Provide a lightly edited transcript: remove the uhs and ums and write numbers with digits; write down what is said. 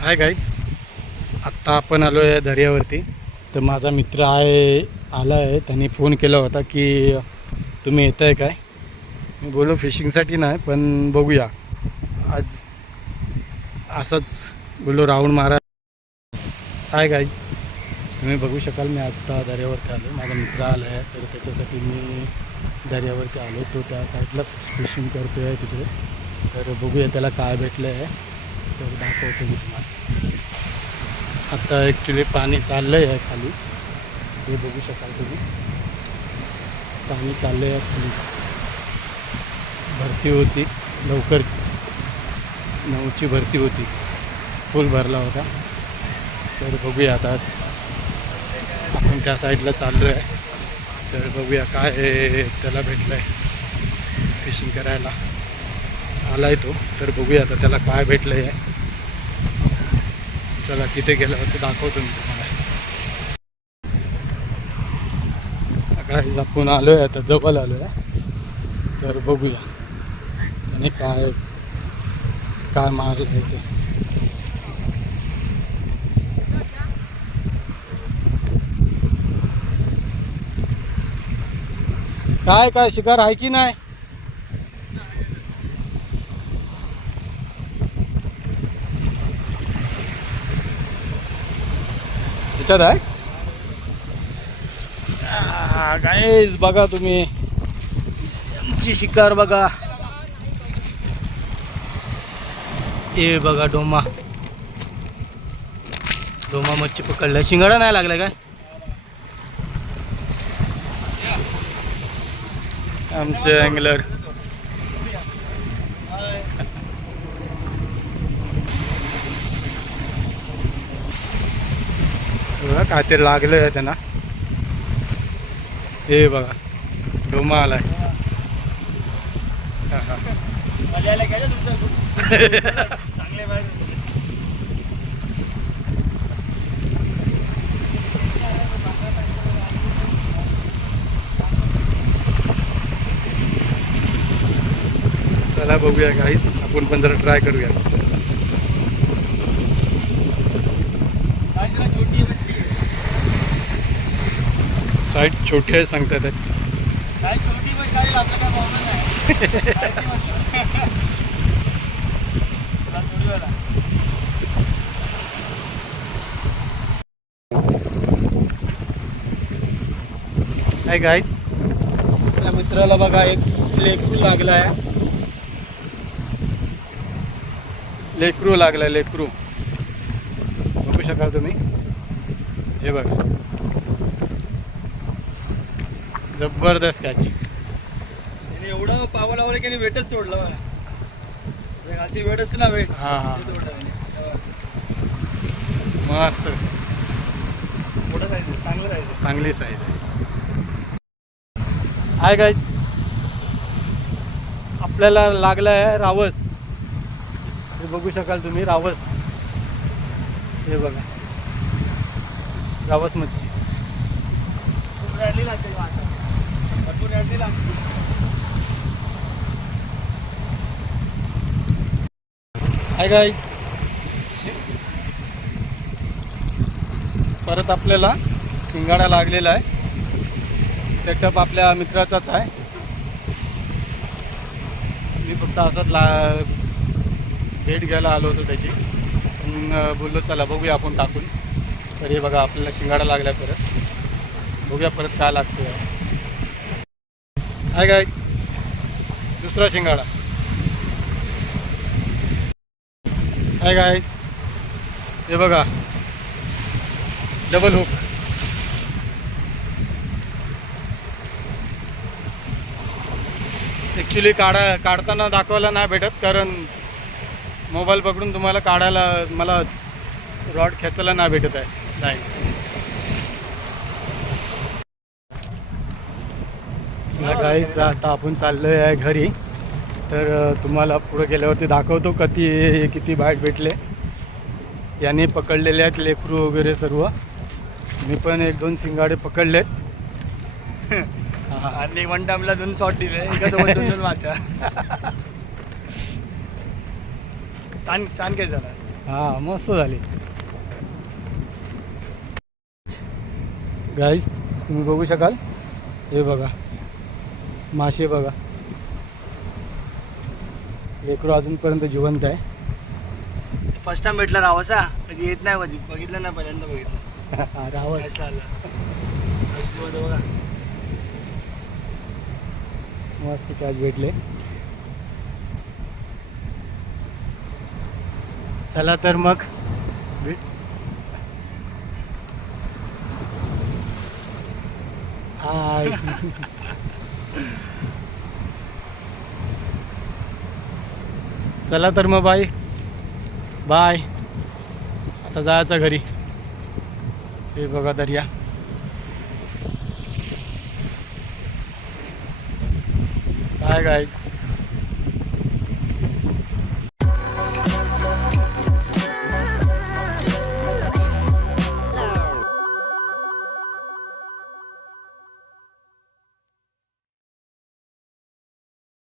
Hi guys, आत्ता आपण आलो आहे दर्यावरती. तर माझा मित्र आला आहे. त्यांनी फोन केला होता की तुम्ही येत आहे काय. मी बोलो फिशिंगसाठी नाही, पण बघूया आज असंच बोलो राऊंड मारा. हाय गाईज, तुम्ही बघू शकाल मी आत्ता दर्यावरती आलो. माझा मित्र आला आहे, तर त्याच्यासाठी मी दर्यावरती आलो. तो त्या साईडला फिशिंग करतो आहे तिकडे. तर बघूया त्याला काय भेटलं आहे, तर दाखवतो मी तुम्हाला. आता ॲक्च्युली पाणी चाललं आहे खाली, हे बघू शकाल तुम्ही. पाणी चाललं आहे खाली. भरती होती लवकर, 9ची भरती होती, फुल भरला होता. तर बघूया आता आपण त्या साईडला चाललो आहे. तर बघूया काय त्याला भेटलं आहे. फिशिंग करायला आला आहे तो, तर बघूया आता त्याला काय भेटलं आहे. चला तिथे गेल्यावर ते दाखवतो मी तुम्हाला. काय आपण आलो आहे, आता जवळ आलो आहे. तर बघूया आणि काय काय मारलं आहे ते. काय काय शिकार आहे की नाही. त्याच्यात आहे गाईज, बघा तुम्ही आमची शिकार बघा. हे बघा डोमा मच्छी पकडला. शिंगाडा नाही लागला काय आमचे अँगलर. बघा काहीतरी लागलं आहे त्यांना. हे बघा डोमा आलाय. चला बघूया गाईस, आपण पण जरा ट्राय करूया. साईट छोटी आहे सांगतात. हाय गाईज, आपल्या मित्राला बघा एक लेकरू लागला आहे. लेकरू लागला, लेकरू बघू शकाल तुम्ही. हे बघा जबरदस्त कॅच. एवढं पावा लावलं की वेटच तोडला मला. खालची वेट असते ना, वेट. हां हां, मस्त. मोठं साईज आहे, चांगलं साईज आहे. चांगली साईज आहे. हाय गाईज, आपल्याला लागला आहे रावस. हे बघू शकाल तुम्ही, रावस. हे बघा रावस मच्छी. खूप रॅली लागते वाटा, भरपूर रॅली लागते. हाय गाईज, परत आपल्याला शिंगाडा लागलेला आहे. सेटअप आपल्या मित्राचाच आहे. मी फक्त असंच भेट घ्यायला आलो होतो त्याची. बोललो चला बघूया आपण टाकून. तर हे बघा आपल्याला शिंगाडा लागला. परत बघूया परत काय लागतं. हाय गाईज, दुसरा शिंगाडा. हाय गाईज, हे बघा डबल हुक. ॲक्च्युली काढताना दाखवायला नाही भेटत, कारण मोबाईल पकडून तुम्हाला काढायला मला रॉड खेचायला नाही भेटत आहे. नाही गाईस, आता आपण चाललो आहे घरी. तर तुम्हाला पुढे गेल्यावरती दाखवतो किती बाईट भेटले. याने पकडलेले आहेत लेकरू वगैरे सर्व. मी पण 1-2 शिंगाडे पकडलेत. आणि वन टाइमला 2 शॉट दिले, एकासोबत 2 माश्या. छान छान केस झाला. हा मस्त झाली गाईज, तुम्ही बघू शकाल. हे बघा मासे बघा, लेकरू अजूनपर्यंत जिवंत आहे. फर्स्ट टाइम भेटला रावसा, कधी येत नाही मध्ये, बघितलं नाही, पहिल्यांदा बघितलं. रावस कसं आलं अगदी बघा. मस्त कॅच भेटले. चला तर मग हाय. चला तर मग बाय बाय, आता जायचं घरी. हे बघा दर्या. काय गाईज